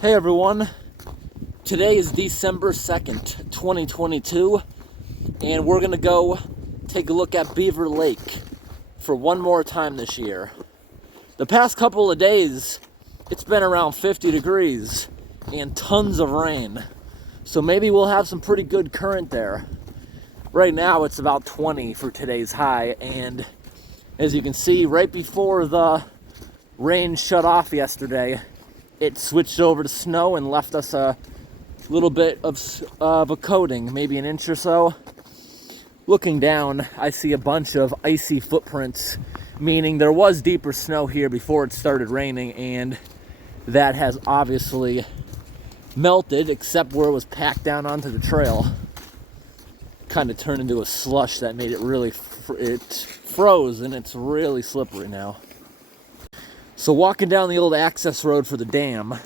Hey everyone, today is December 2nd, 2022, and we're going to go take a look at Beaver Lake for one more time this year. The past couple of days, it's been around 50 degrees and tons of rain, so maybe we'll have some pretty good current there. Right now it's about 20 for today's high, and as you can see, right before the rain shut off yesterday, it switched over to snow and left us a little bit of a coating, maybe an inch or so. Looking down, I see a bunch of icy footprints, meaning there was deeper snow here before it started raining, and that has obviously melted, except where it was packed down onto the trail. Kind of turned into a slush that made it really, it froze, and it's really slippery now. So walking down the old access road for the dam,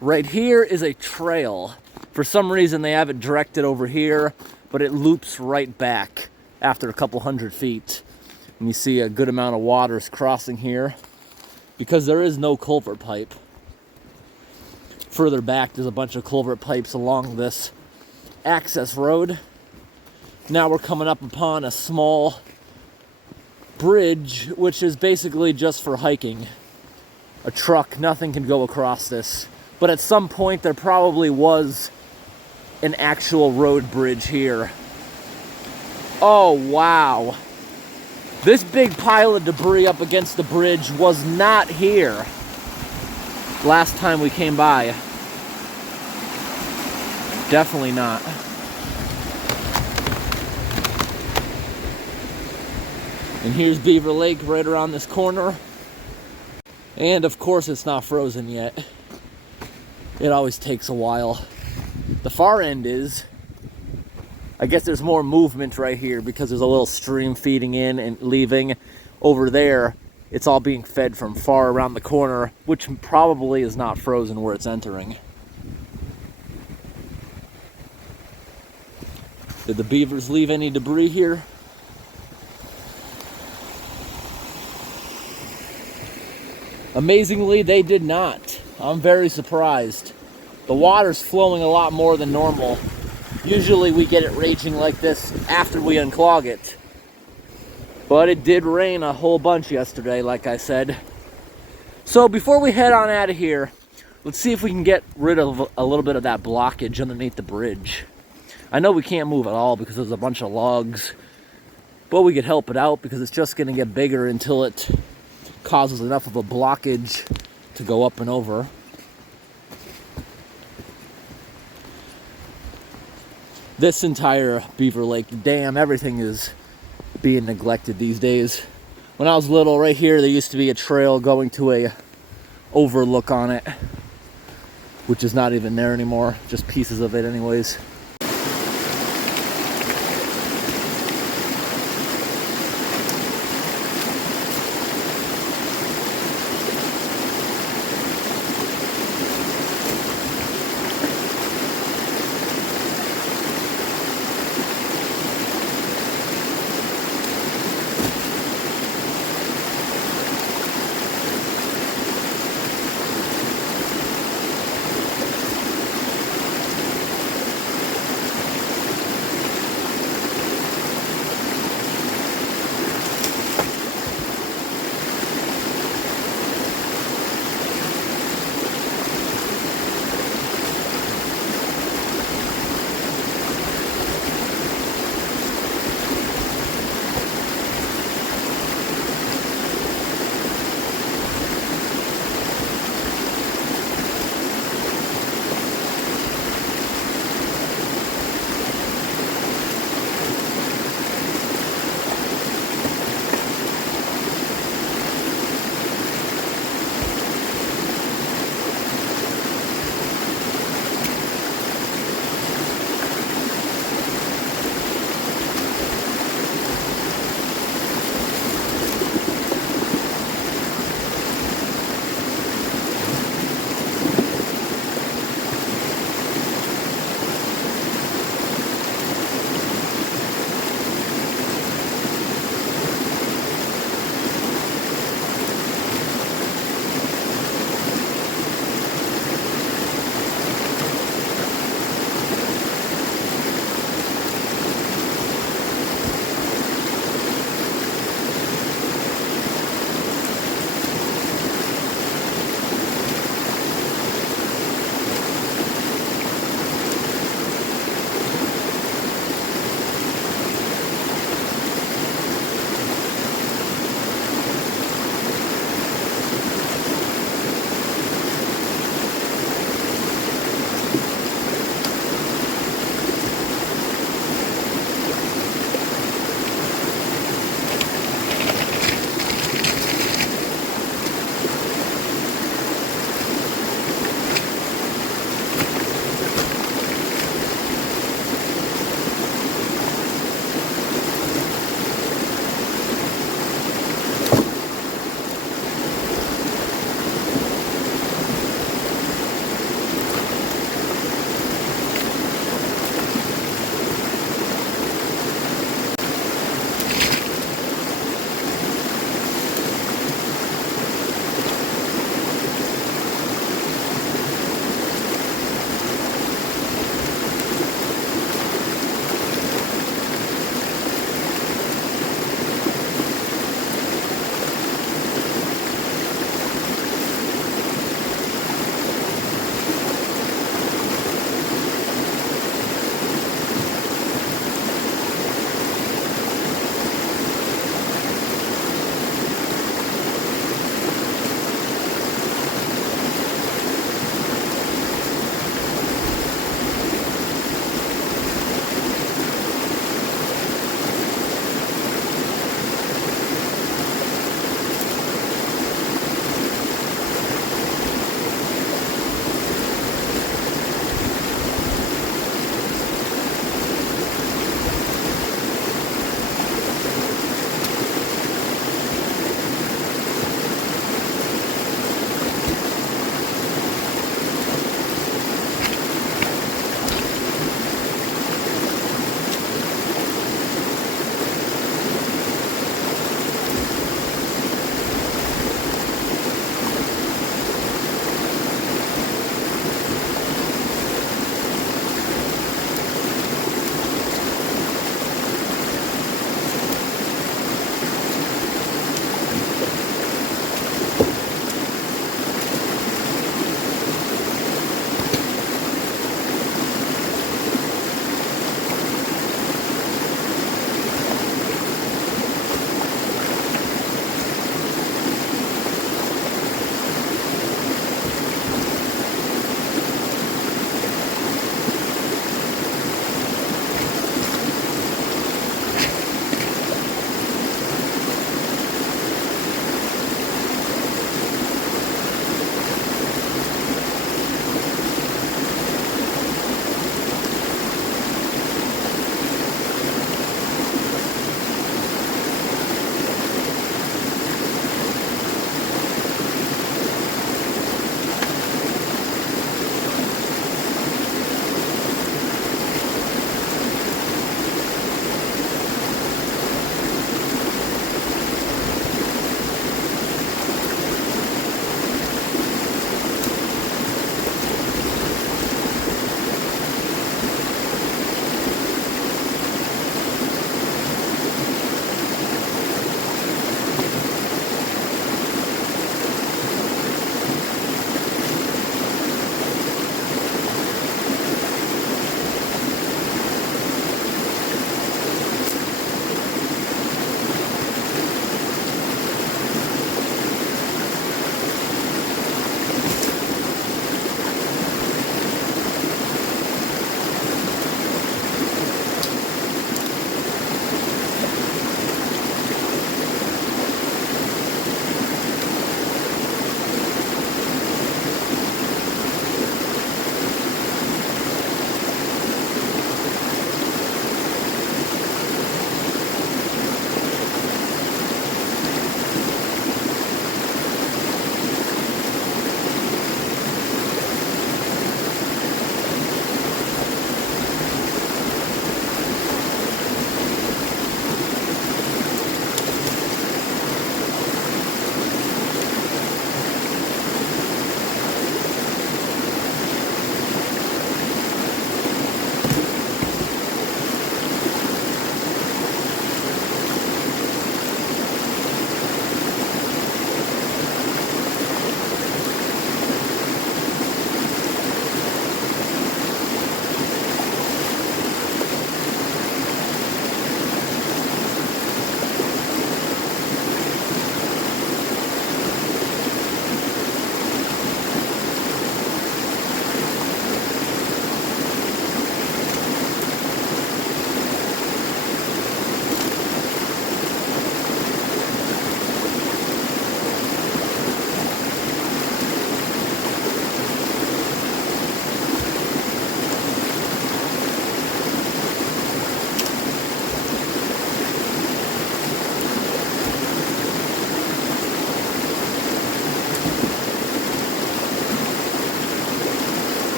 right here is a trail. For some reason they have it directed over here, but it loops right back after a couple hundred feet. And you see a good amount of water's crossing here because there is no culvert pipe. Further back there's a bunch of culvert pipes along this access road. Now we're coming up upon a small bridge, which is basically just for hiking. A truck, nothing can go across this. But at some point there probably was an actual road bridge here. Oh wow. This big pile of debris up against the bridge was not here last time we came by. Definitely not. And here's Beaver Lake right around this corner. And of course it's not frozen yet. It always takes a while. The far end is, I guess there's more movement right here because there's a little stream feeding in and leaving. Over there, it's all being fed from far around the corner, which probably is not frozen where it's entering. Did the beavers leave any debris here? Amazingly, they did not. I'm very surprised. The water's flowing a lot more than normal. Usually we get it raging like this after we unclog it. But it did rain a whole bunch yesterday, like I said. So before we head on out of here, let's see if we can get rid of a little bit of that blockage underneath the bridge. I know we can't move at all because there's a bunch of logs, but we could help it out because it's just going to get bigger until it causes enough of a blockage to go up and over. This entire Beaver Lake dam, everything is being neglected these days. When I was little, right here there used to be a trail going to a overlook on it, which is not even there anymore, just pieces of it anyways.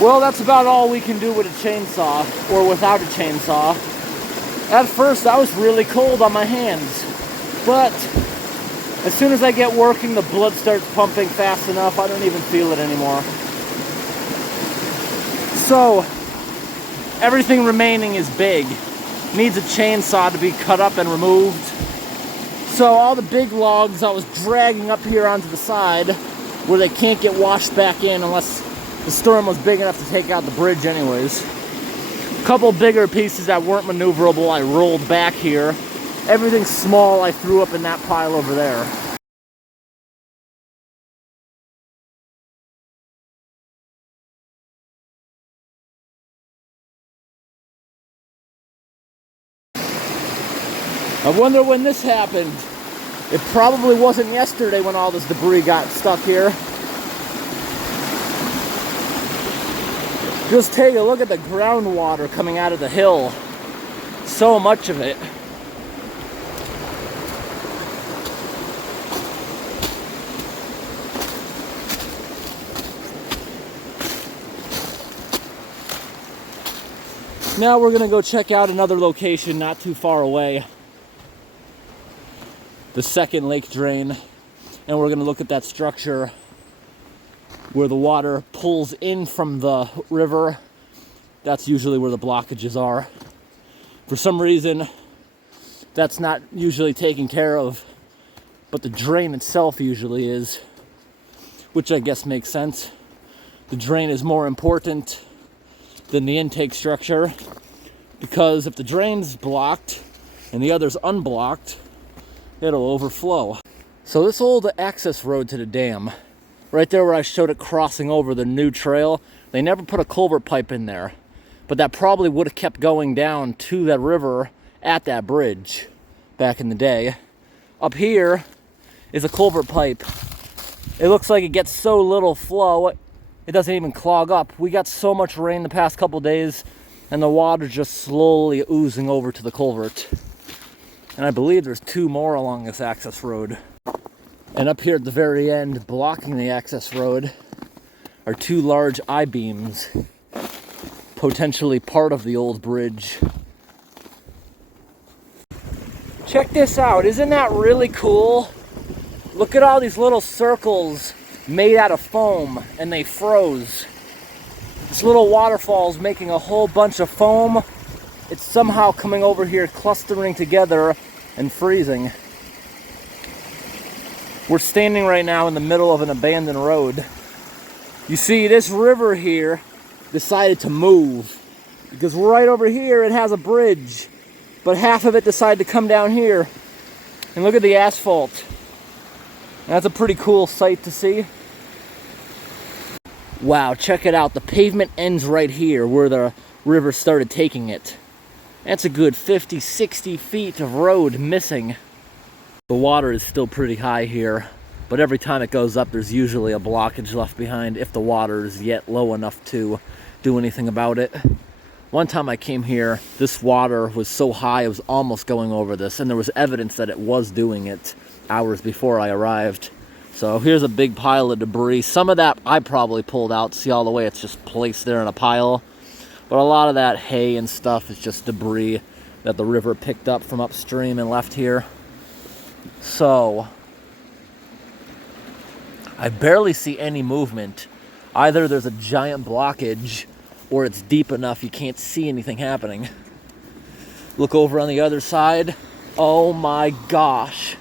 Well, that's about all we can do with a chainsaw, or without a chainsaw. At first, I was really cold on my hands, but as soon as I get working, the blood starts pumping fast enough, I don't even feel it anymore. So, everything remaining is big. Needs a chainsaw to be cut up and removed. So all the big logs I was dragging up here onto the side, where they can't get washed back in unless the storm was big enough to take out the bridge anyways. A couple bigger pieces that weren't maneuverable I rolled back here. Everything small I threw up in that pile over there. I wonder when this happened. It probably wasn't yesterday when all this debris got stuck here. Just take a look at the groundwater coming out of the hill. So much of it. Now we're gonna go check out another location not too far away. The second lake drain. And we're gonna look at that structure where the water pulls in from the river. That's usually where the blockages are. For some reason, that's not usually taken care of, but the drain itself usually is, which I guess makes sense. The drain is more important than the intake structure, because if the drain's blocked and the other's unblocked, it'll overflow. So this old access road to the dam, right there where I showed it crossing over the new trail, they never put a culvert pipe in there. But that probably would have kept going down to that river at that bridge back in the day. Up here is a culvert pipe. It looks like it gets so little flow, it doesn't even clog up. We got so much rain the past couple days, and the water's just slowly oozing over to the culvert. And I believe there's two more along this access road. And up here at the very end, blocking the access road, are two large I-beams, potentially part of the old bridge. Check this out, isn't that really cool? Look at all these little circles made out of foam, and they froze. This little waterfall is making a whole bunch of foam. It's somehow coming over here, clustering together and freezing. We're standing right now in the middle of an abandoned road. You see, this river here decided to move, because right over here it has a bridge, but half of it decided to come down here. And look at the asphalt. That's a pretty cool sight to see. Wow, check it out. The pavement ends right here where the river started taking it. That's a good 50, 60 feet of road missing. The water is still pretty high here, but every time it goes up, there's usually a blockage left behind if the water is yet low enough to do anything about it. One time I came here, this water was so high it was almost going over this, and there was evidence that it was doing it hours before I arrived. So here's a big pile of debris. Some of that I probably pulled out. See all the way it's just placed there in a pile. But a lot of that hay and stuff is just debris that the river picked up from upstream and left here. So I barely see any movement. Either there's a giant blockage or it's deep enough you can't see anything happening. Look over on the other side. Oh my gosh.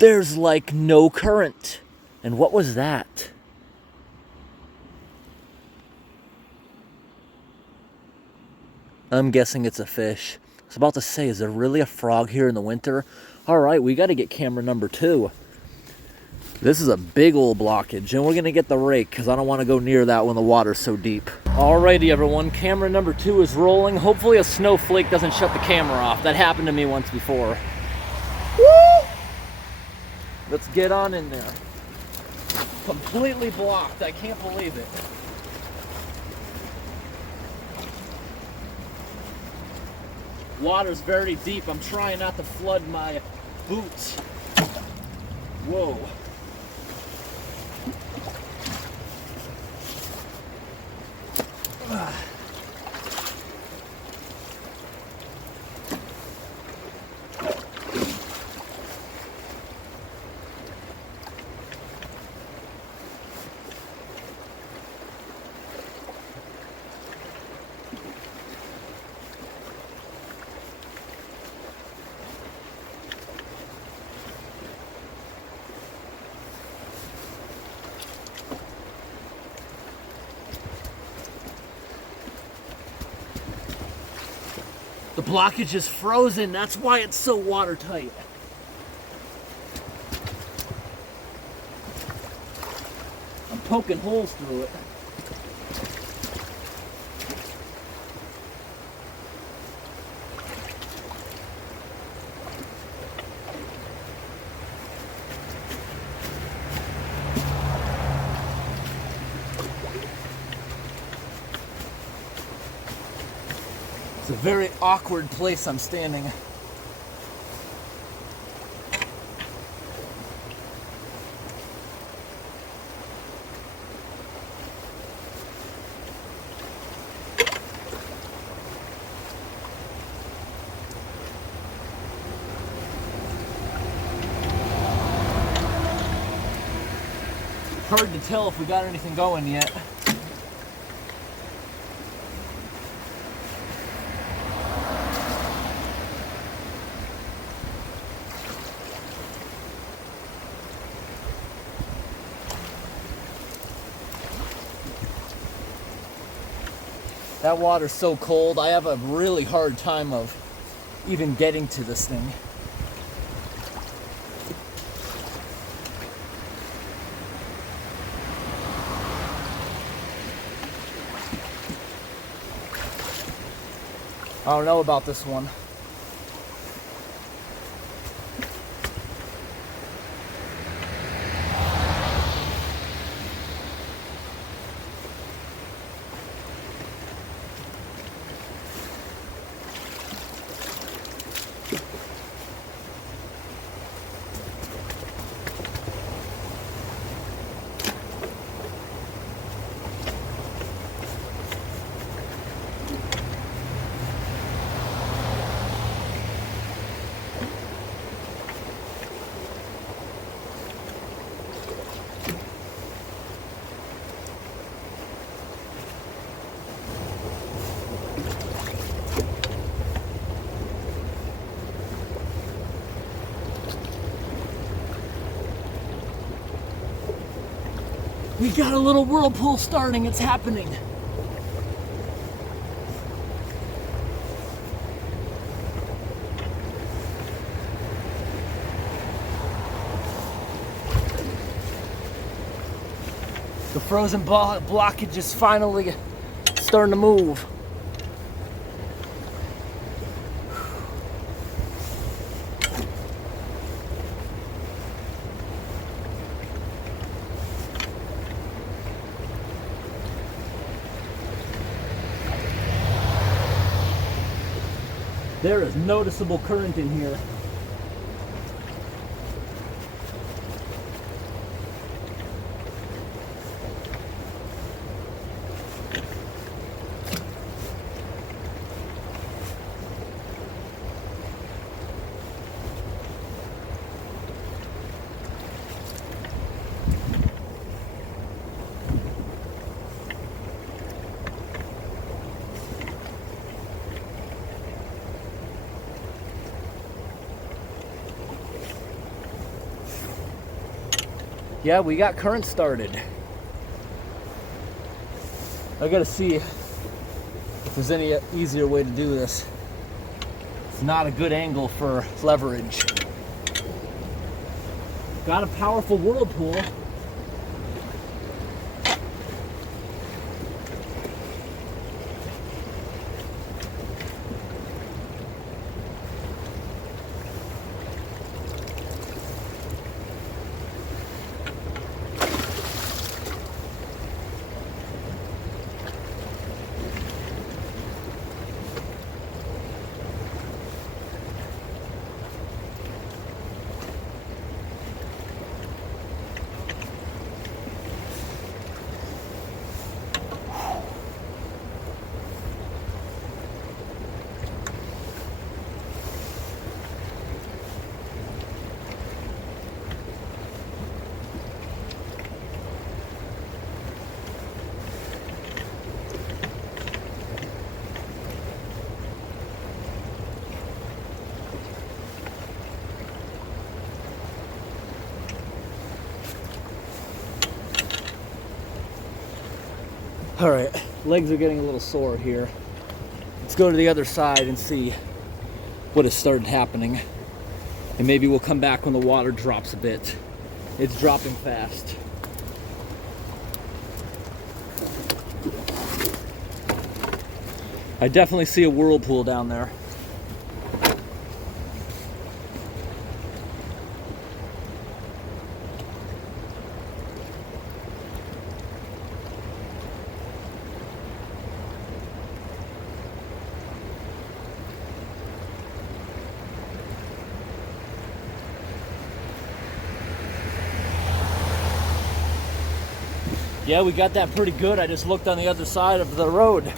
There's like no current. And what was that? I'm guessing it's a fish. I was about to say, is there really a frog here in the winter? All right, we got to get camera number 2. This is a big old blockage, and we're going to get the rake because I don't want to go near that when the water's so deep. Alrighty, everyone, camera number 2 is rolling. Hopefully a snowflake doesn't shut the camera off. That happened to me once before. Woo! Let's get on in there. Completely blocked. I can't believe it. Water's very deep. I'm trying not to flood my boots. Whoa. The blockage is frozen. That's why it's so watertight. I'm poking holes through it. It's a very awkward place I'm standing. Hard to tell if we got anything going yet. That water's so cold, I have a really hard time of even getting to this thing. I don't know about this one. We got a little whirlpool starting, it's happening. The frozen blockage is finally starting to move. There is noticeable current in here. Yeah, we got current started. I gotta see if there's any easier way to do this. It's not a good angle for leverage. Got a powerful whirlpool. All right, legs are getting a little sore here. Let's go to the other side and see what has started happening. And maybe we'll come back when the water drops a bit. It's dropping fast. I definitely see a whirlpool down there. Yeah, we got that pretty good. I just looked on the other side of the road.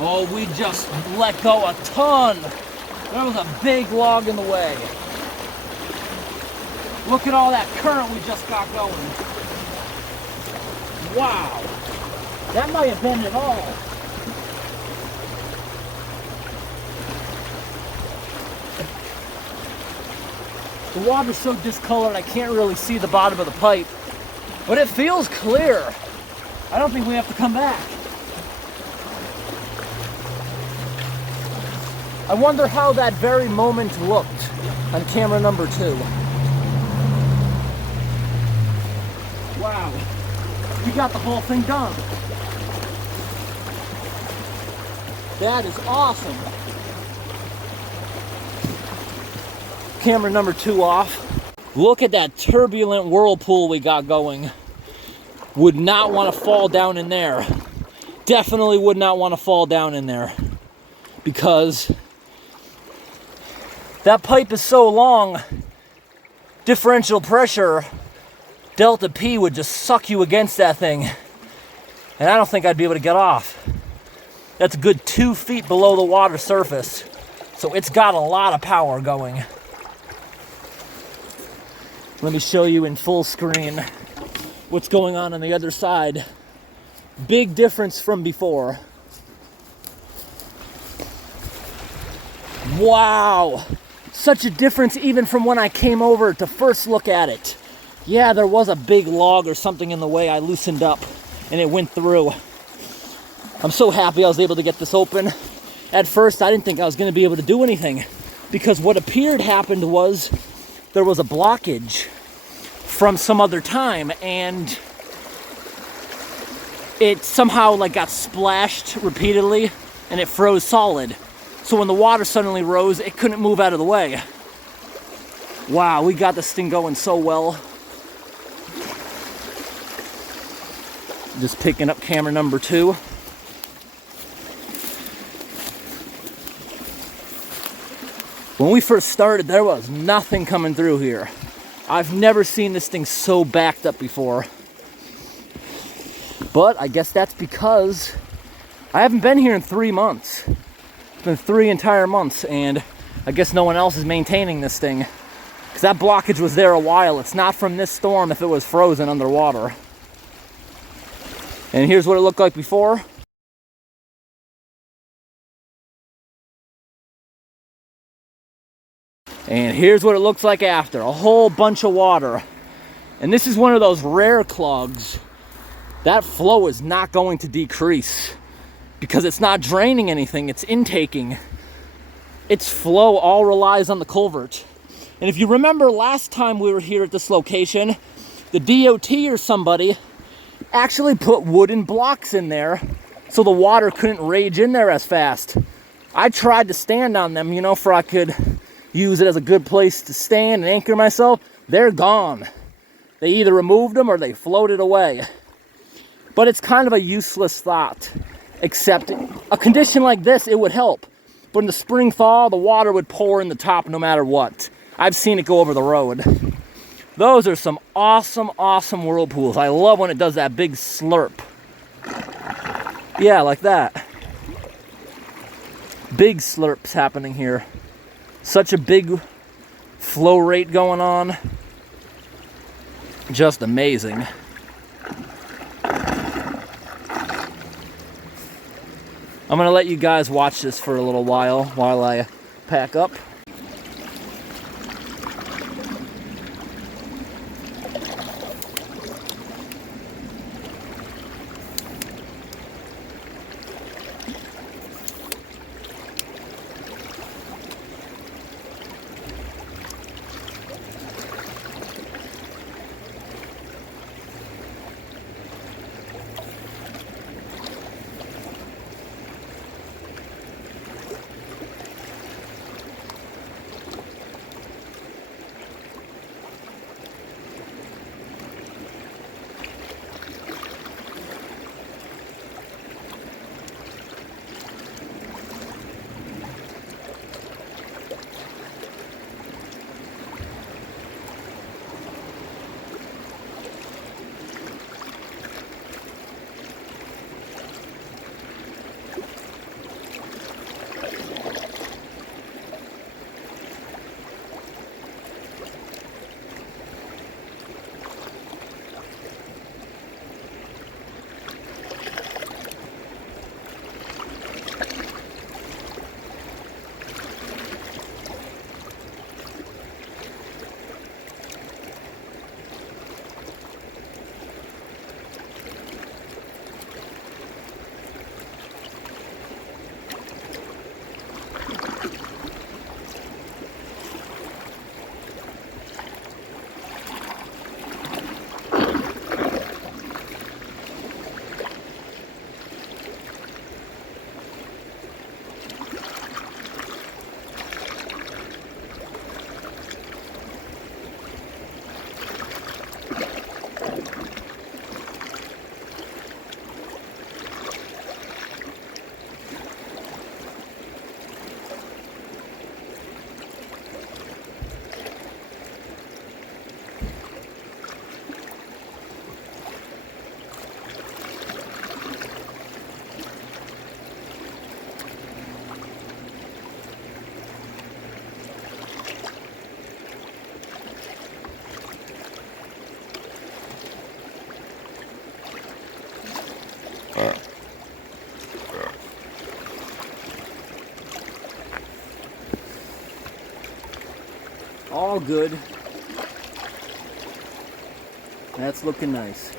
Oh, we just let go a ton. There was a big log in the way. Look at all that current we just got going. Wow. That might have been it all. The water's so discolored I can't really see the bottom of the pipe. But it feels clear. I don't think we have to come back. I wonder how that very moment looked on camera number 2. Wow, we got the whole thing done. That is awesome. Camera number 2 off. Look at that turbulent whirlpool we got going. Would not want to fall down in there. Definitely would not want to fall down in there. Because that pipe is so long, differential pressure, delta P would just suck you against that thing. And I don't think I'd be able to get off. That's a good 2 feet below the water surface. So it's got a lot of power going. Let me show you in full screen what's going on the other side. Big difference from before. Wow. Such a difference even from when I came over to first look at it. Yeah, there was a big log or something in the way. I loosened up and it went through. I'm so happy I was able to get this open. At first, I didn't think I was going to be able to do anything because what appeared happened was there was a blockage from some other time and it somehow like got splashed repeatedly and it froze solid. So when the water suddenly rose, it couldn't move out of the way. Wow, we got this thing going so well. Just picking up camera number 2. When we first started, there was nothing coming through here. I've never seen this thing so backed up before. But I guess that's because I haven't been here in 3 months. It's been 3 entire months, and I guess no one else is maintaining this thing. Because that blockage was there a while. It's not from this storm if it was frozen underwater. And here's what it looked like before. And here's what it looks like after. A whole bunch of water. And this is one of those rare clogs. That flow is not going to decrease because it's not draining anything, it's intaking. Its flow all relies on the culvert. And if you remember last time we were here at this location, the DOT or somebody actually put wooden blocks in there so the water couldn't rage in there as fast. I tried to stand on them, you know, for I could use it as a good place to stand and anchor myself. They're gone. They either removed them or they floated away. But it's kind of a useless thought, except a condition like this, it would help. But in the spring, fall, the water would pour in the top no matter what. I've seen it go over the road. Those are some awesome, awesome whirlpools. I love when it does that big slurp. Yeah, like that. Big slurps happening here. Such a big flow rate going on. Just amazing. I'm gonna let you guys watch this for a little while I pack up. All good. That's looking nice.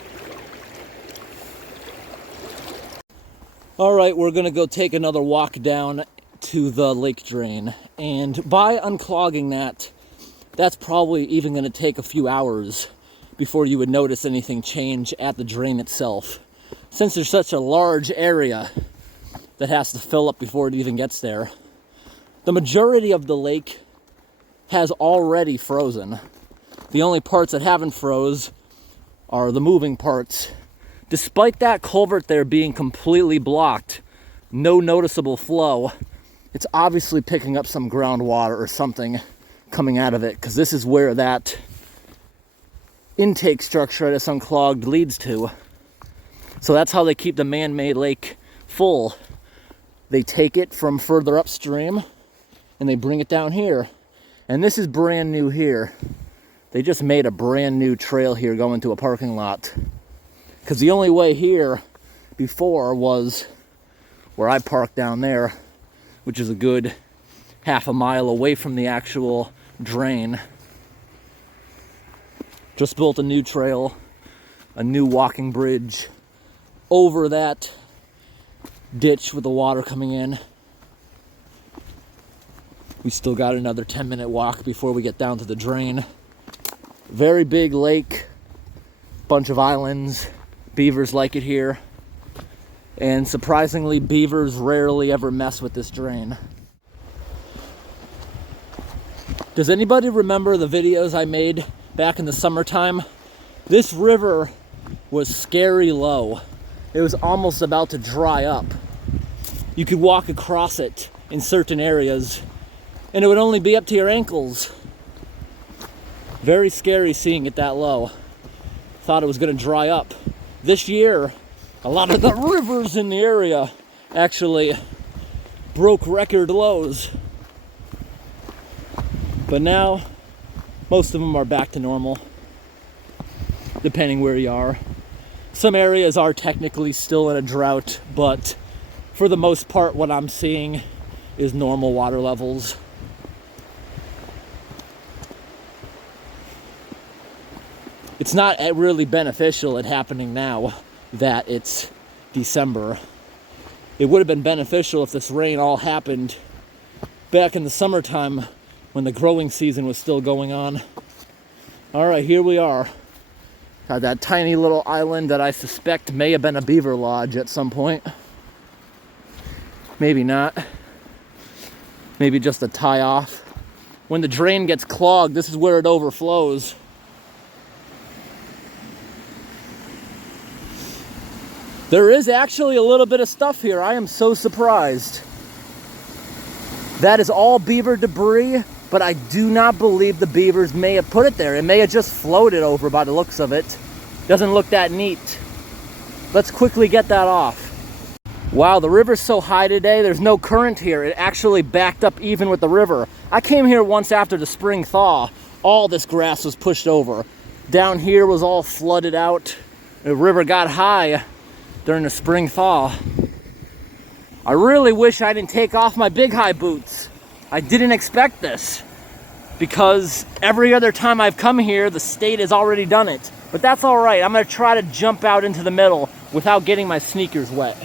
All right, we're gonna go take another walk down to the lake drain. And by unclogging that, that's probably even gonna take a few hours before you would notice anything change at the drain itself. Since there's such a large area that has to fill up before it even gets there. The majority of the lake has already frozen. The only parts that haven't froze are the moving parts. Despite that culvert there being completely blocked, no noticeable flow, it's obviously picking up some groundwater or something coming out of it, because this is where that intake structure at this unclogged leads to. So that's how they keep the man-made lake full. They take it from further upstream and they bring it down here. And this is brand new here. They just made a brand new trail here going to a parking lot. Because the only way here before was where I parked down there, which is a good half a mile away from the actual drain. Just built a new trail, a new walking bridge over that ditch with the water coming in. We still got another 10-minute walk before we get down to the drain. Very big lake, bunch of islands. Beavers like it here. And surprisingly, beavers rarely ever mess with this drain. Does anybody remember the videos I made back in the summertime? This river was scary low. It was almost about to dry up. You could walk across it in certain areas, and it would only be up to your ankles. Very scary seeing it that low. Thought it was going to dry up. This year, a lot of the rivers in the area actually broke record lows. But now, most of them are back to normal, depending where you are. Some areas are technically still in a drought, but for the most part, what I'm seeing is normal water levels. It's not really beneficial it happening now that it's December. It would have been beneficial if this rain all happened back in the summertime when the growing season was still going on. All right, here we are. Got that tiny little island that I suspect may have been a beaver lodge at some point. Maybe not. Maybe just a tie-off. When the drain gets clogged, this is where it overflows. There is actually a little bit of stuff here. I am so surprised. That is all beaver debris, but I do not believe the beavers may have put it there. It may have just floated over by the looks of it. Doesn't look that neat. Let's quickly get that off. Wow, the river's so high today, there's no current here. It actually backed up even with the river. I came here once after the spring thaw. All this grass was pushed over. Down here was all flooded out. The river got high during the spring thaw. I really wish I didn't take off my big high boots. I didn't expect this because every other time I've come here, the state has already done it. But that's all right. I'm gonna try to jump out into the middle without getting my sneakers wet.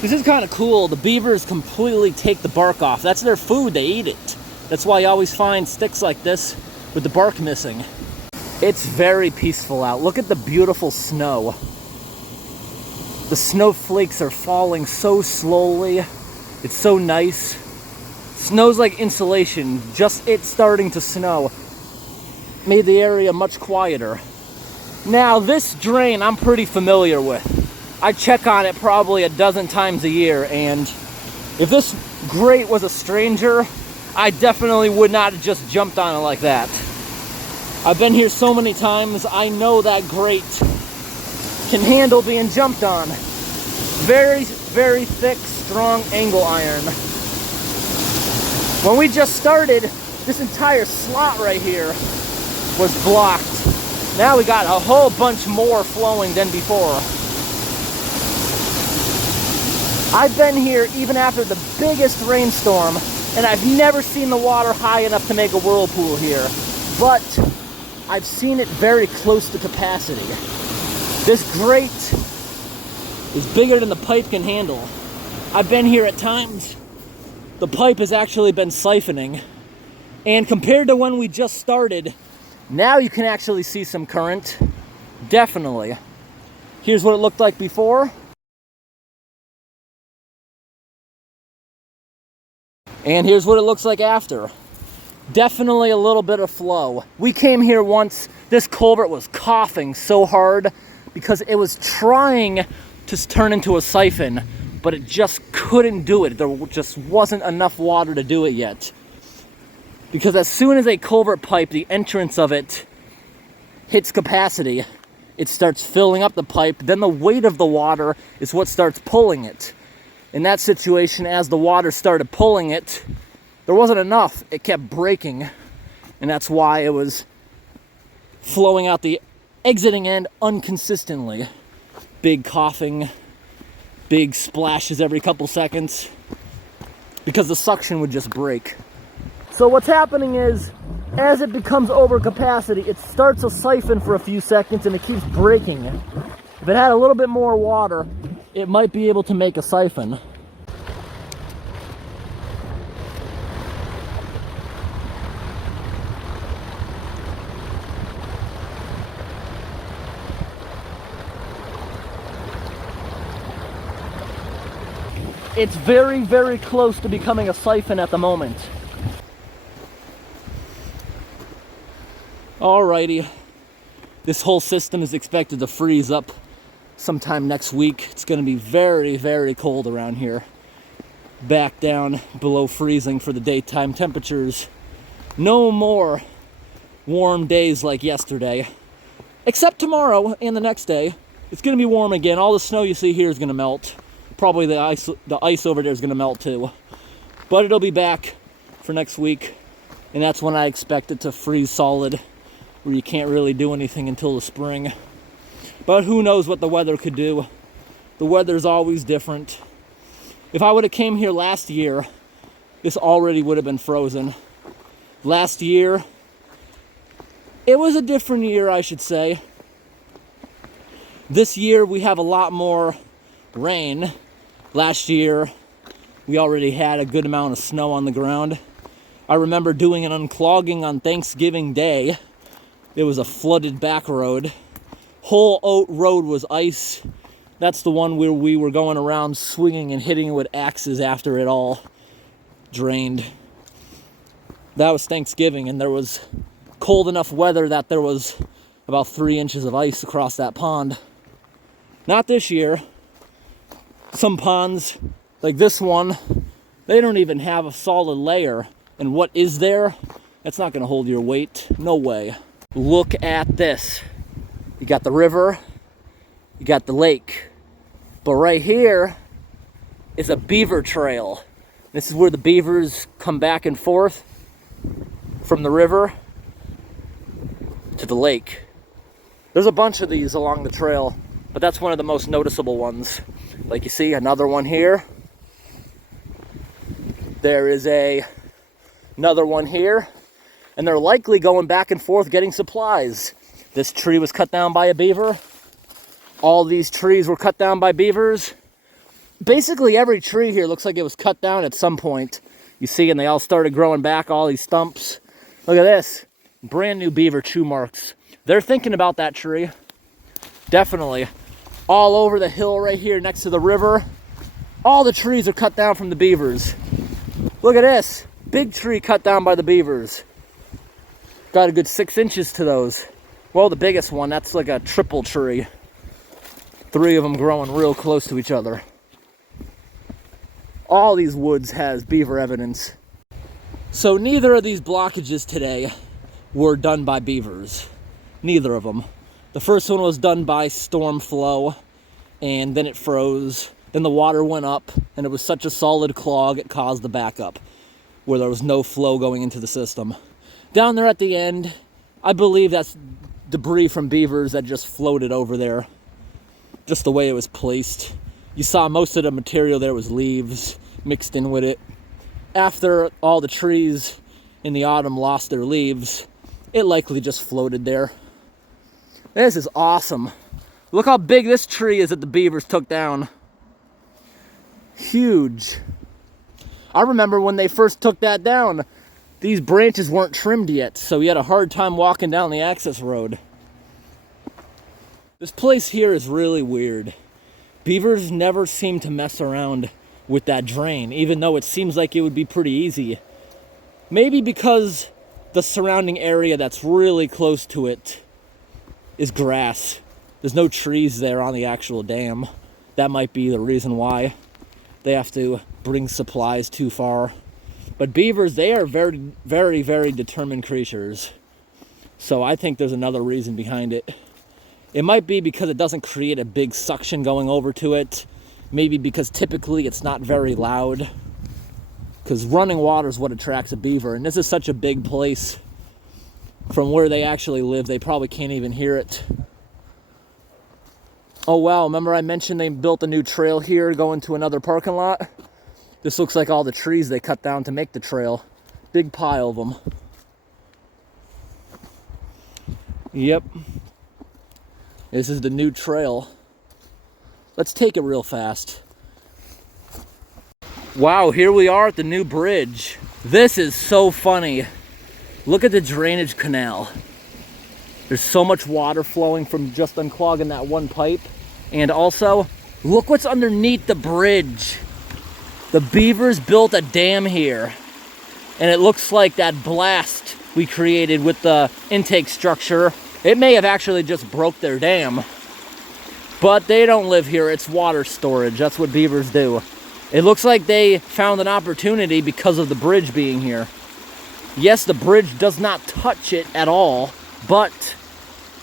This is kind of cool. The beavers completely take the bark off. That's their food, they eat it. That's why you always find sticks like this with the bark missing. It's very peaceful out. Look at the beautiful snow. The snowflakes are falling so slowly. It's so nice. Snow's like insulation. Just it starting to snow made the area much quieter. Now this drain I'm pretty familiar with. I check on it probably a dozen times a year, and if this grate was a stranger, I definitely would not have just jumped on it like that. I've been here so many times, I know that grate can handle being jumped on. Very, very thick, strong angle iron. When we just started, this entire slot right here was blocked. Now we got a whole bunch more flowing than before. I've been here even after the biggest rainstorm, and I've never seen the water high enough to make a whirlpool here. But I've seen it very close to capacity. This grate is bigger than the pipe can handle. I've been here at times. The pipe has actually been siphoning. And compared to when we just started, now you can actually see some current. Definitely. Here's what it looked like before. And here's what it looks like after. Definitely a little bit of flow. We came here once, this culvert was coughing so hard because it was trying to turn into a siphon, but it just couldn't do it. There just wasn't enough water to do it yet. Because as soon as a culvert pipe, the entrance of it, hits capacity, it starts filling up the pipe. Then the weight of the water is what starts pulling it. In that situation, as the water started pulling it, there wasn't enough. It kept breaking. And that's why it was flowing out the exiting end inconsistently. Big coughing, big splashes every couple seconds, because the suction would just break. So what's happening is, as it becomes over capacity, it starts a siphon for a few seconds and it keeps breaking. If it had a little bit more water, it might be able to make a siphon. It's very, very close to becoming a siphon at the moment. Alrighty, this whole system is expected to freeze up sometime next week. It's going to be very, very cold around here. Back down below freezing for the daytime temperatures. No more warm days like yesterday. Except tomorrow and the next day. It's going to be warm again. All the snow you see here is going to melt. Probably the ice over there is going to melt too. But it'll be back for next week. And that's when I expect it to freeze solid, where you can't really do anything until the spring. But who knows what the weather could do. The weather's always different. If I would have came here last year, this already would have been frozen. Last year, it was a different year, I should say. This year, we have a lot more rain. Last year, we already had a good amount of snow on the ground. I remember doing an unclogging on Thanksgiving Day. It was a flooded back road. Whole Oat Road was ice. That's the one where we were going around swinging and hitting it with axes after it all drained. That was Thanksgiving, and there was cold enough weather that there was about 3 inches of ice across that pond. Not this year. Some ponds, like this one, they don't even have a solid layer. And what is there? That's not going to hold your weight. No way. Look at this. You got the river, you got the lake. But right here is a beaver trail. This is where the beavers come back and forth from the river to the lake. There's a bunch of these along the trail, but that's one of the most noticeable ones. Like you see, another one here. There is another one here. And they're likely going back and forth getting supplies. This tree was cut down by a beaver. All these trees were cut down by beavers. Basically every tree here looks like it was cut down at some point. You see, and they all started growing back, all these stumps. Look at this. Brand new beaver chew marks. They're thinking about that tree. Definitely. All over the hill right here next to the river. All the trees are cut down from the beavers. Look at this. Big tree cut down by the beavers. Got a good 6 inches to those. Well, the biggest one, that's like a triple tree. 3 of them growing real close to each other. All these woods has beaver evidence. So neither of these blockages today were done by beavers. Neither of them. The first one was done by storm flow, and then it froze. Then the water went up, and it was such a solid clog it caused the backup, where there was no flow going into the system. Down there at the end, I believe that's debris from beavers that just floated over there. Just the way it was placed. You saw most of the material there was leaves mixed in with it. After all the trees in the autumn lost their leaves, it likely just floated there. This is awesome. Look how big this tree is that the beavers took down. Huge. I remember when they first took that down, these branches weren't trimmed yet, so we had a hard time walking down the access road. This place here is really weird. Beavers never seem to mess around with that drain, even though it seems like it would be pretty easy. Maybe because the surrounding area that's really close to it is grass. There's no trees there on the actual dam. That might be the reason why they have to bring supplies too far. But beavers, they are very, very, very determined creatures. So I think there's another reason behind it. It might be because it doesn't create a big suction going over to it. Maybe because typically it's not very loud. Because running water is what attracts a beaver. And this is such a big place. From where they actually live, they probably can't even hear it. Oh wow, remember I mentioned they built a new trail here going to another parking lot? This looks like all the trees they cut down to make the trail. Big pile of them. Yep. This is the new trail. Let's take it real fast. Wow, here we are at the new bridge. This is so funny. Look at the drainage canal. There's so much water flowing from just unclogging that one pipe. And also, look what's underneath the bridge. The beavers built a dam here. And it looks like that blast we created with the intake structure, it may have actually just broke their dam. But they don't live here, it's water storage. That's what beavers do. It looks like they found an opportunity because of the bridge being here. Yes, the bridge does not touch it at all, but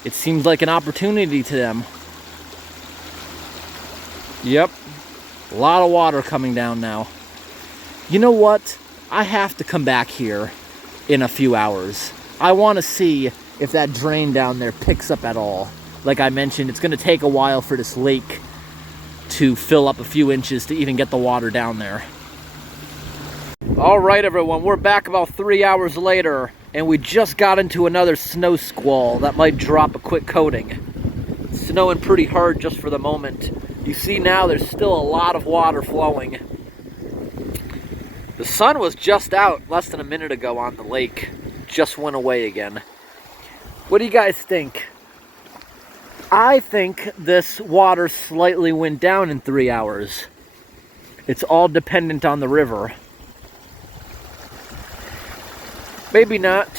it seems like an opportunity to them. Yep, a lot of water coming down now. You know what? I have to come back here in a few hours. I want to see if that drain down there picks up at all. Like I mentioned, it's going to take a while for this lake to fill up a few inches to even get the water down there. All right, everyone, we're back about 3 hours later, and we just got into another snow squall that might drop a quick coating. It's snowing pretty hard just for the moment. You see now there's still a lot of water flowing. The sun was just out less than a minute ago on the lake. Just went away again. What do you guys think? I think this water slightly went down in 3 hours. It's all dependent on the river. Maybe not.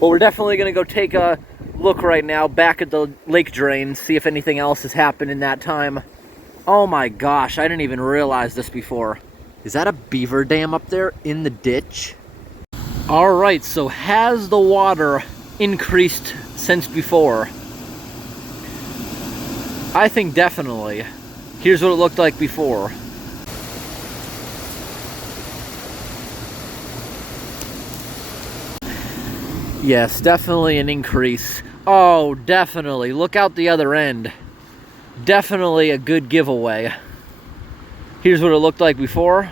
But we're definitely going to go take a look right now back at the lake drain, see if anything else has happened in that time. Oh my gosh, I didn't even realize this before. Is that a beaver dam up there in the ditch? Alright, so has the water increased since before? I think definitely. Here's what it looked like before. Yes, definitely an increase. Oh, definitely. Look out the other end. Definitely a good giveaway. Here's what it looked like before.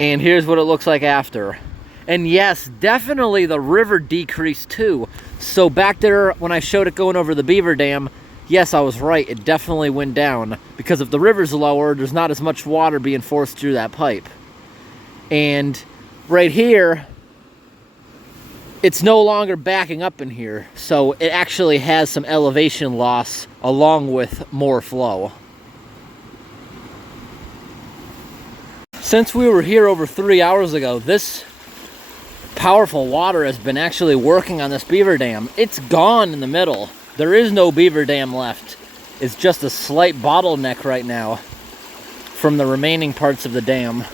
And here's what it looks like after. And yes, definitely the river decreased too. So back there, when I showed it going over the beaver dam, yes, I was right. It definitely went down. Because if the river's lower, there's not as much water being forced through that pipe. And right here, it's no longer backing up in here. So it actually has some elevation loss along with more flow. Since we were here over 3 hours ago, this powerful water has been actually working on this beaver dam. It's gone in the middle. There is no beaver dam left. It's just a slight bottleneck right now from the remaining parts of the dam.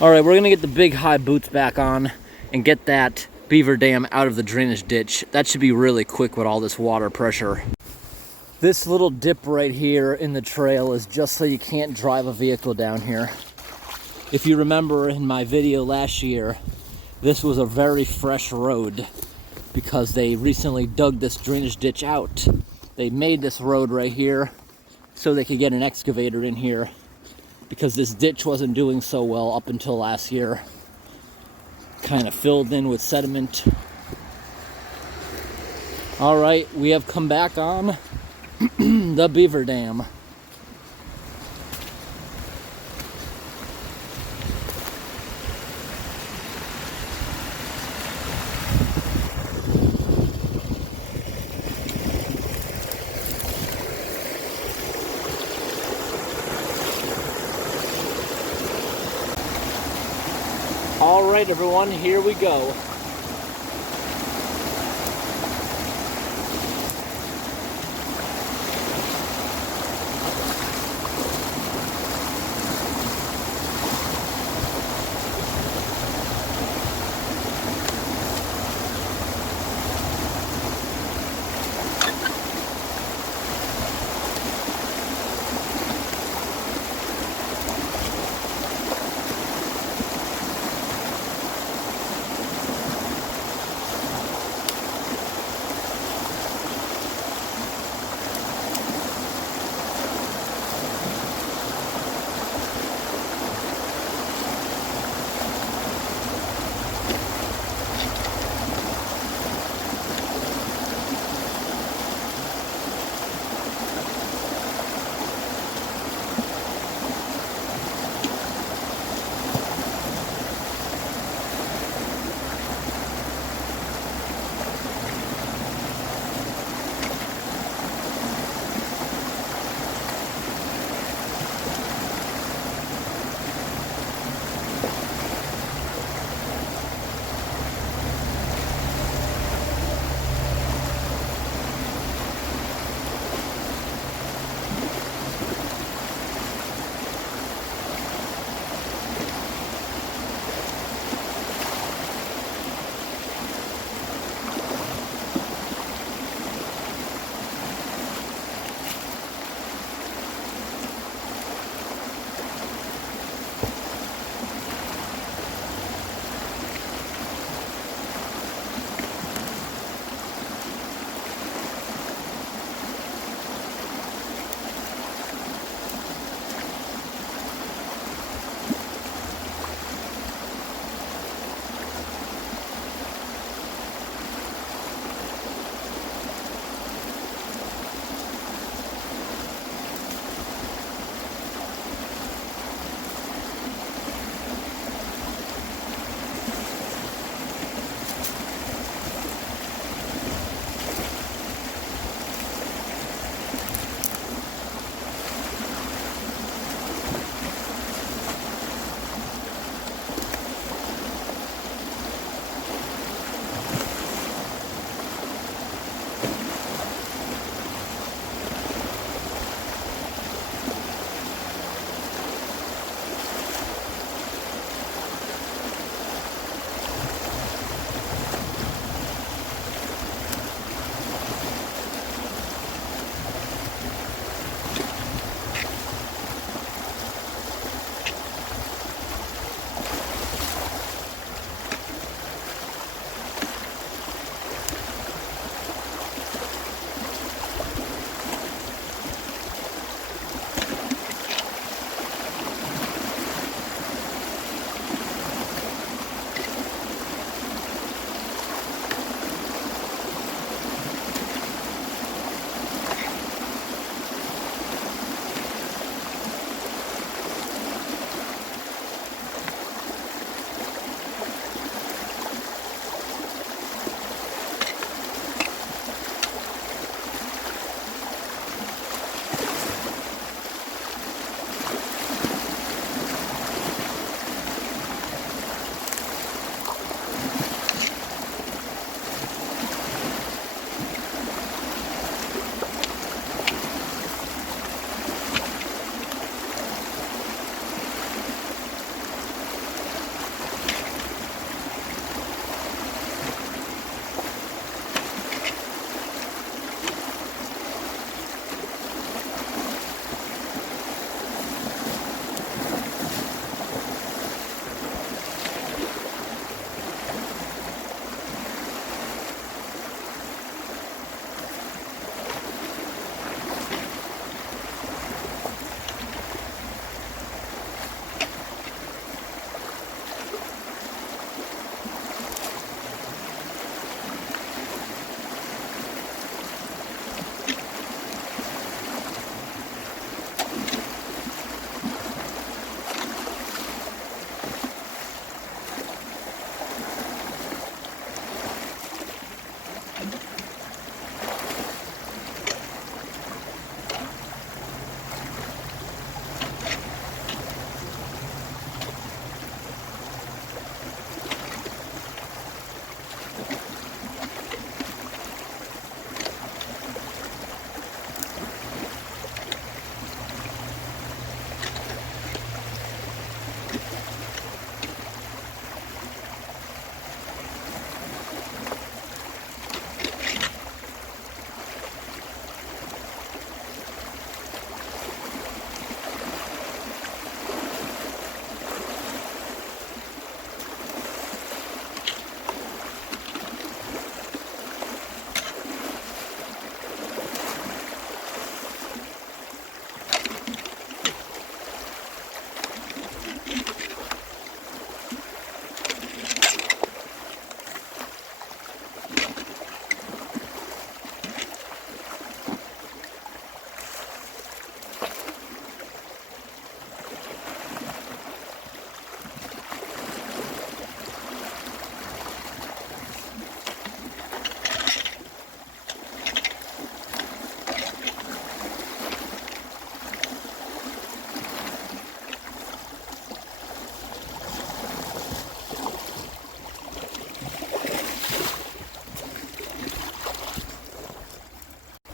Alright, we're going to get the big high boots back on and get that beaver dam out of the drainage ditch. That should be really quick with all this water pressure. This little dip right here in the trail is just so you can't drive a vehicle down here. If you remember in my video last year, this was a very fresh road because they recently dug this drainage ditch out. They made this road right here so they could get an excavator in here because this ditch wasn't doing so well up until last year. Kind of filled in with sediment. All right, we have come back on the beaver dam. All right, everyone, here we go.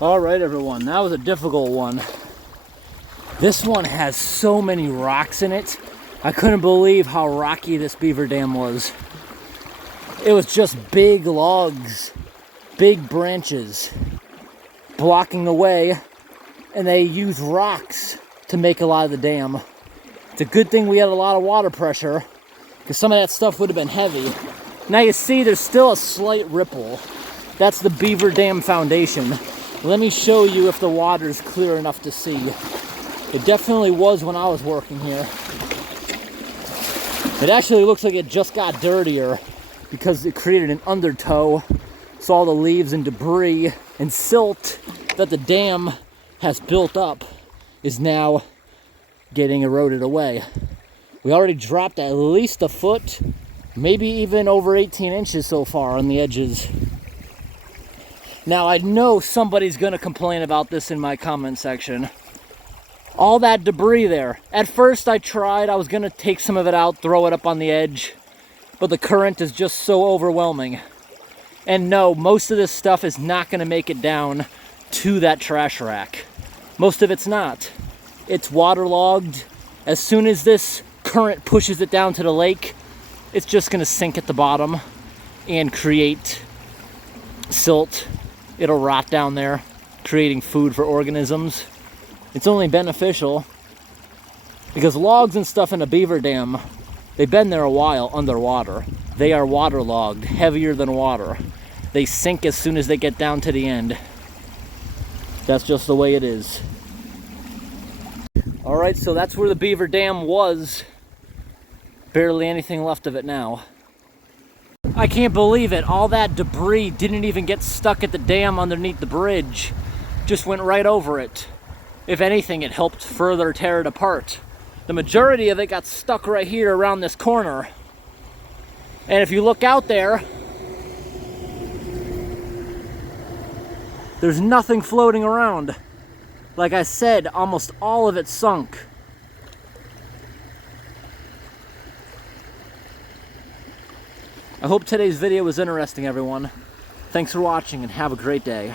All right, everyone, that was a difficult one. This one has so many rocks in it. I couldn't believe how rocky this beaver dam was. It was just big logs, big branches blocking the way, and they used rocks to make a lot of the dam. It's a good thing we had a lot of water pressure, because some of that stuff would have been heavy. Now you see there's still a slight ripple. That's the beaver dam foundation. Let me show you if the water's clear enough to see. It definitely was when I was working here. It actually looks like it just got dirtier because it created an undertow. So all the leaves and debris and silt that the dam has built up is now getting eroded away. We already dropped at least a foot, maybe even over 18 inches so far on the edges. Now I know somebody's gonna complain about this in my comment section. All that debris there. At first I was gonna take some of it out, throw it up on the edge, but the current is just so overwhelming. And no, most of this stuff is not gonna make it down to that trash rack. Most of it's not. It's waterlogged. As soon as this current pushes it down to the lake, it's just gonna sink at the bottom and create silt. It'll rot down there, creating food for organisms. It's only beneficial because logs and stuff in a beaver dam, they've been there a while underwater. They are waterlogged, heavier than water. They sink as soon as they get down to the end. That's just the way it is. All right, so that's where the beaver dam was. Barely anything left of it now. I can't believe it. All that debris didn't even get stuck at the dam underneath the bridge. Just went right over it. If anything, it helped further tear it apart. The majority of it got stuck right here around this corner. And if you look out there, there's nothing floating around. Like I said, almost all of it sunk. I hope today's video was interesting, everyone. Thanks for watching and have a great day.